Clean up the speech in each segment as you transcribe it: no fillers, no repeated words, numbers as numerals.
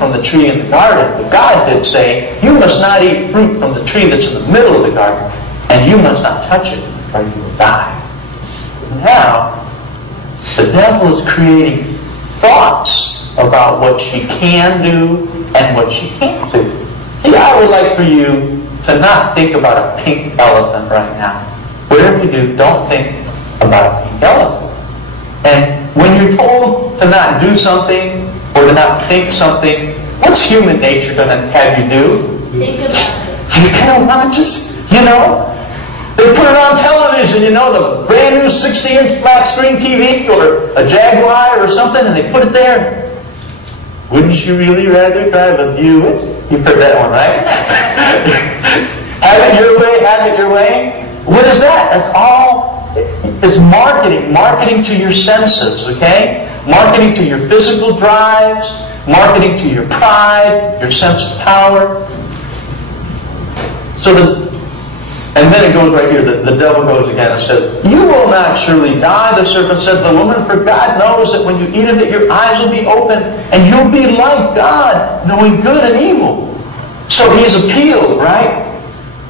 from the tree in the garden, but God did say, you must not eat fruit from the tree that's in the middle of the garden, and you must not touch it, or you will die. Now, the devil is creating thoughts about what she can do and what she can't do. See, I would like for you to not think about a pink elephant right now. Whatever you do, don't think about a pink elephant. And when you're told to not do something or to not think something, what's human nature going to have you do? Think about it. You kind of want to just, they put it on television, the brand new 60-inch flat screen TV or a Jaguar or something, and they put it there. Wouldn't you really rather drive a Buick? You've heard that one, right? Have it your way, have it your way. What is that? That's all, it's marketing. Marketing to your senses, okay? Marketing to your physical drives, marketing to your pride, your sense of power. And then it goes right here, the devil goes again and says, you will not surely die. The serpent said to the woman, for God knows that when you eat of it, your eyes will be open, and you'll be like God, knowing good and evil. So he's appealed, right?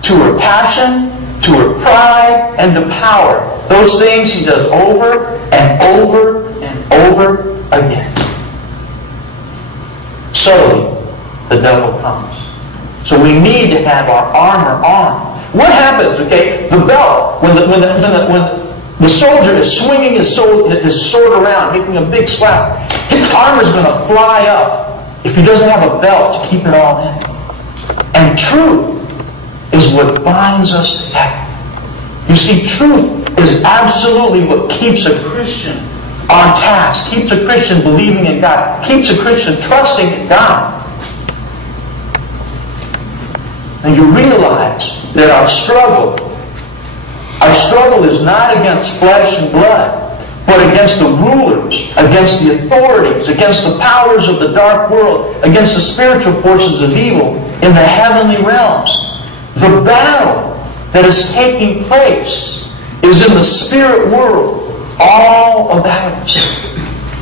To her passion, to her pride, and to power. Those things he does over and over and over again. Subtly, the devil comes. So we need to have our armor on. What happens, okay? The belt, when the soldier is swinging his sword around, making a big slap, his armor is going to fly up if he doesn't have a belt to keep it all in. And truth is what binds us together. You see, truth is absolutely what keeps a Christian on task, keeps a Christian believing in God, keeps a Christian trusting in God. And you realize that our struggle is not against flesh and blood, but against the rulers, against the authorities, against the powers of the dark world, against the spiritual forces of evil in the heavenly realms. The battle that is taking place is in the spirit world all about us.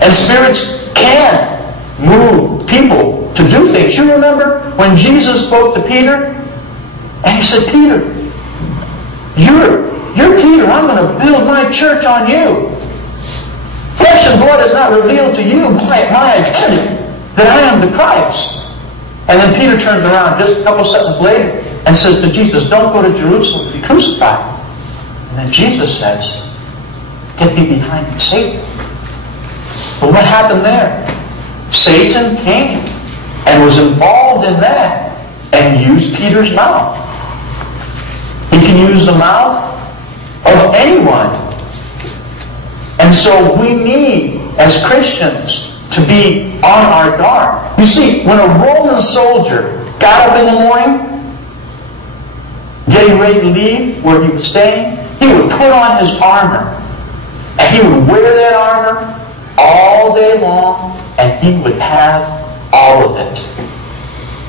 And spirits can move people to do things. You remember when Jesus spoke to Peter? And he said, Peter, you're Peter. I'm going to build my church on you. Flesh and blood has not revealed to you my identity, that I am the Christ. And then Peter turns around just a couple seconds later and says to Jesus, don't go to Jerusalem to be crucified. And then Jesus says, get thee behind me, Satan. But what happened there? Satan came and was involved in that and used Peter's mouth. He can use the mouth of anyone. And so we need, as Christians, to be on our guard. You see, when a Roman soldier got up in the morning, getting ready to leave where he was staying, he would put on his armor. And he would wear that armor all day long, and he would have all of it.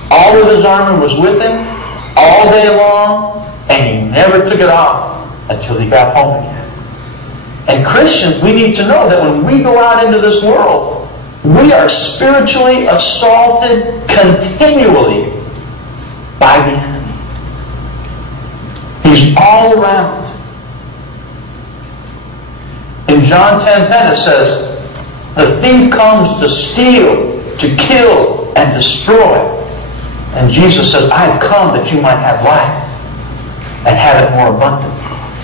All of his armor was with him all day long, and he never took it off until he got home again. And Christians, we need to know that when we go out into this world, we are spiritually assaulted continually by the enemy. He's all around. In John 10:10 it says, the thief comes to steal, to kill, and destroy. And Jesus says, I have come that you might have life and have it more abundant.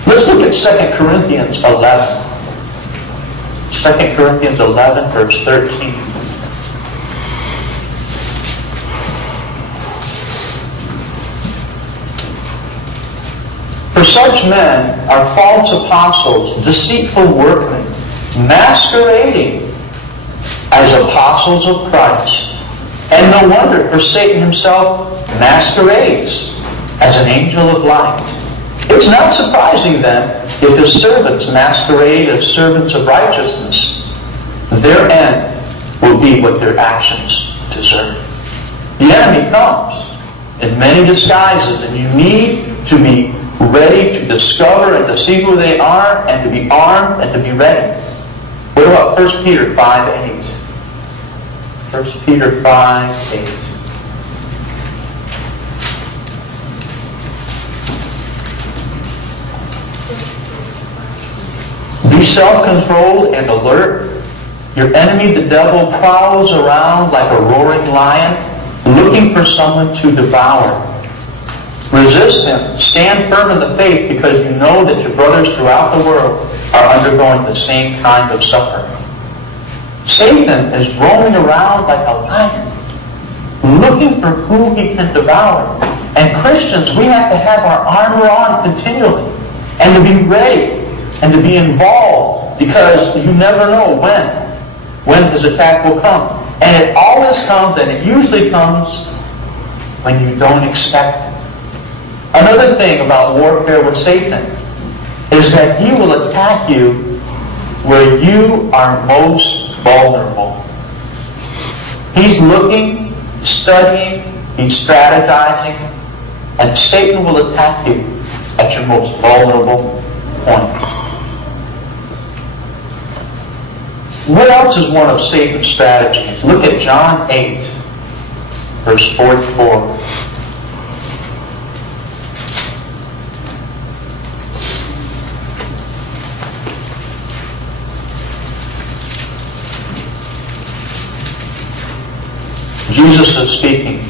Let's look at 2 Corinthians 11. 2 Corinthians 11, verse 13. For such men are false apostles, deceitful workmen, masquerading as apostles of Christ. And no wonder, for Satan himself masquerades as an angel of light. It's not surprising then if his servants masquerade as servants of righteousness. Their end will be what their actions deserve. The enemy comes in many disguises, and you need to be ready to discover and to see who they are, and to be armed and to be ready. What about 1 Peter 5:8? 1 Peter 5:8. Be self-controlled and alert. Your enemy, the devil, prowls around like a roaring lion, looking for someone to devour. Resist him. Stand firm in the faith, because you know that your brothers throughout the world are undergoing the same kind of suffering. Satan is roaming around like a lion, looking for who he can devour. And Christians, we have to have our armor on continually, and to be ready, and to be involved, because you never know when his attack will come. And it always comes, and it usually comes when you don't expect it. Another thing about warfare with Satan is that he will attack you where you are most vulnerable. He's looking, studying, he's strategizing, and Satan will attack you at your most vulnerable point. What else is one of Satan's strategies? Look at John 8, verse 44. Jesus is speaking,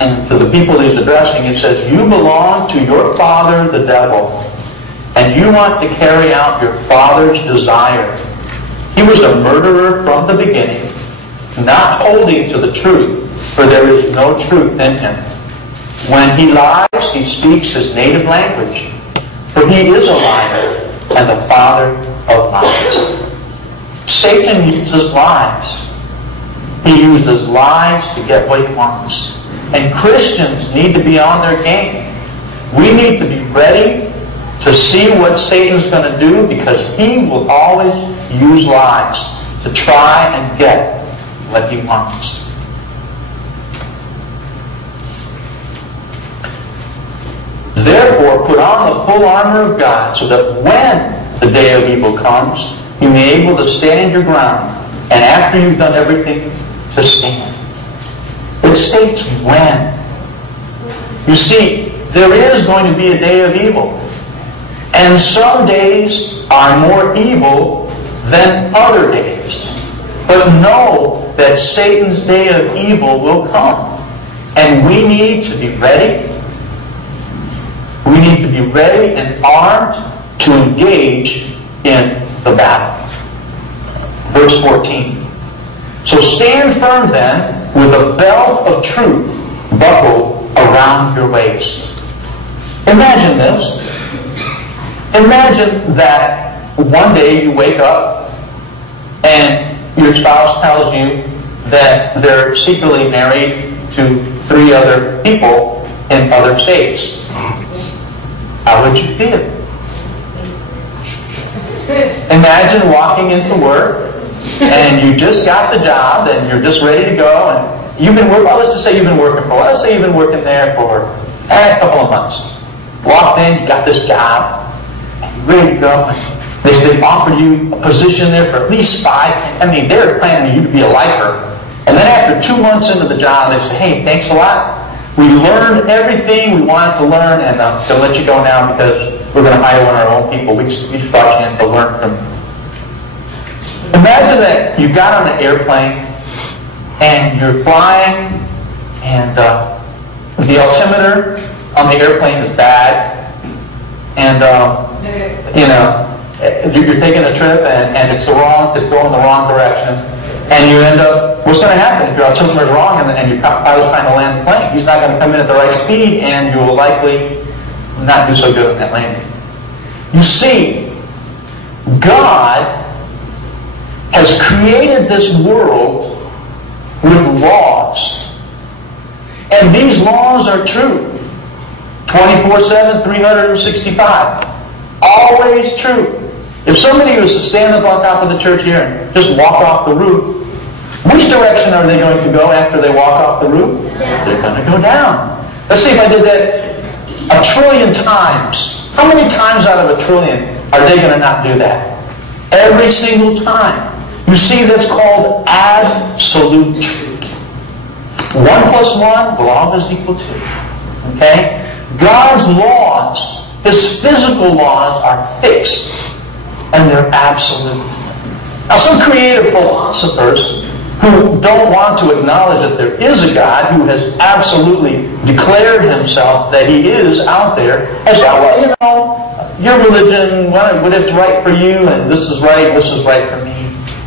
and to the people he's addressing, it says, "You belong to your father, the devil, and you want to carry out your father's desire. He was a murderer from the beginning, not holding to the truth, for there is no truth in him. When he lies, he speaks his native language, for he is a liar and the father of lies." Satan uses lies. He uses lies to get what he wants. And Christians need to be on their game. We need to be ready to see what Satan's going to do, because he will always use lies to try and get what he wants. Therefore, put on the full armor of God, so that when the day of evil comes, you may be able to stand your ground, and after you've done everything, to stand. It states when. You see, there is going to be a day of evil. And some days are more evil than other days. But know that Satan's day of evil will come. And we need to be ready. We need to be ready and armed to engage in the battle. Verse 14. "So stand firm then, with a belt of truth buckled around your waist." Imagine this. Imagine that one day you wake up and your spouse tells you that they're secretly married to 3 other people in other states. How would you feel? Imagine walking into work and you just got the job and you're just ready to go, and you've been working, well, let's just say you've been working for, let's say you've been working there for a couple of months. Walked in, you got this job, and you're ready to go. They said, offered you a position there for at least 5, I mean, they're planning you to be a lifer. And then after 2 months into the job, they say, "Hey, thanks a lot. We learned everything we wanted to learn, and so let you go now because we're going to hire one of our own people. We brought you in to learn from you." Imagine that you got on an airplane and you're flying, and the altimeter on the airplane is bad, and you're taking a trip and it's going the wrong direction, and you end up, what's going to happen if your altimeter is wrong and your pilot's trying to land the plane? He's not going to come in at the right speed, and you will likely not do so good on that landing. You see, God has created this world with laws. And these laws are true. 24/7, 365. Always true. If somebody was to stand up on top of the church here and just walk off the roof, which direction are they going to go after they walk off the roof? They're going to go down. Let's see if I did that 1 trillion times. How many times out of 1 trillion are they going to not do that? Every single time. You see, that's called absolute truth. 1 plus 1 will always equal 2. Okay? God's laws, His physical laws, are fixed, and they're absolute. Now, some creative philosophers who don't want to acknowledge that there is a God who has absolutely declared Himself that He is out there, as well, your religion, what is right for you, and this is right for me.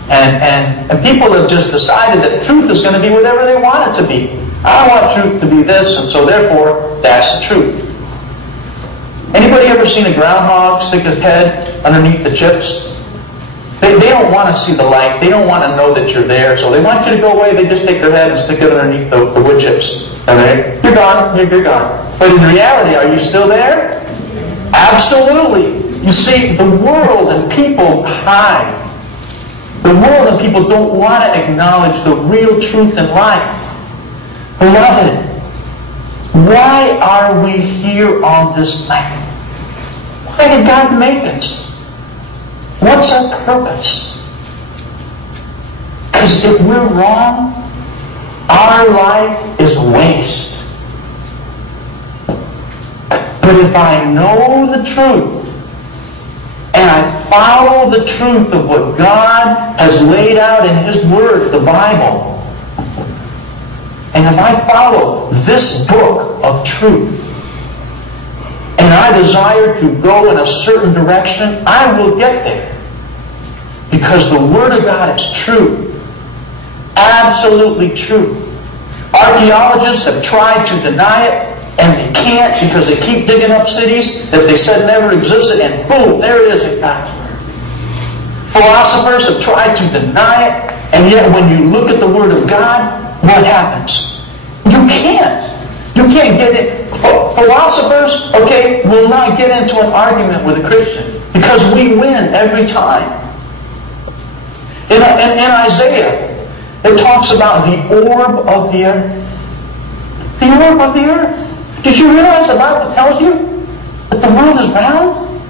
And people have just decided that truth is going to be whatever they want it to be. I want truth to be this, and so therefore, that's the truth. Anybody ever seen a groundhog stick his head underneath the chips? They don't want to see the light. They don't want to know that you're there. So they want you to go away. They just take their head and stick it underneath the wood chips. And you're gone. You're gone. But in reality, are you still there? Absolutely. You see, the world and people hide. The world and people don't want to acknowledge the real truth in life. Beloved, why are we here on this planet? Why did God make us? What's our purpose? Because if we're wrong, our life is a waste. But if I know the truth, and I follow the truth of what God has laid out in His Word, the Bible, and if I follow this book of truth, and I desire to go in a certain direction, I will get there. Because the Word of God is true. Absolutely true. Archaeologists have tried to deny it, and they can't because they keep digging up cities that they said never existed, and boom, there it is in God's Word. Philosophers have tried to deny it, and yet when you look at the Word of God, what happens? You can't. You can't get it. Philosophers, will not get into an argument with a Christian because we win every time. In Isaiah, it talks about the orb of the earth. The orb of the earth. Did you realize the Bible tells you that the world is round?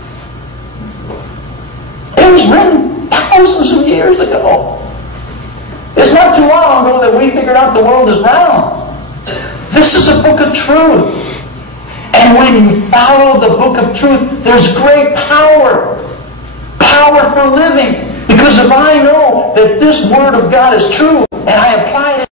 It was written thousands of years ago. It's not too long ago that we figured out the world is round. This is a book of truth. And when you follow the book of truth, there's great power. Power for living. Because if I know that this Word of God is true, and I apply it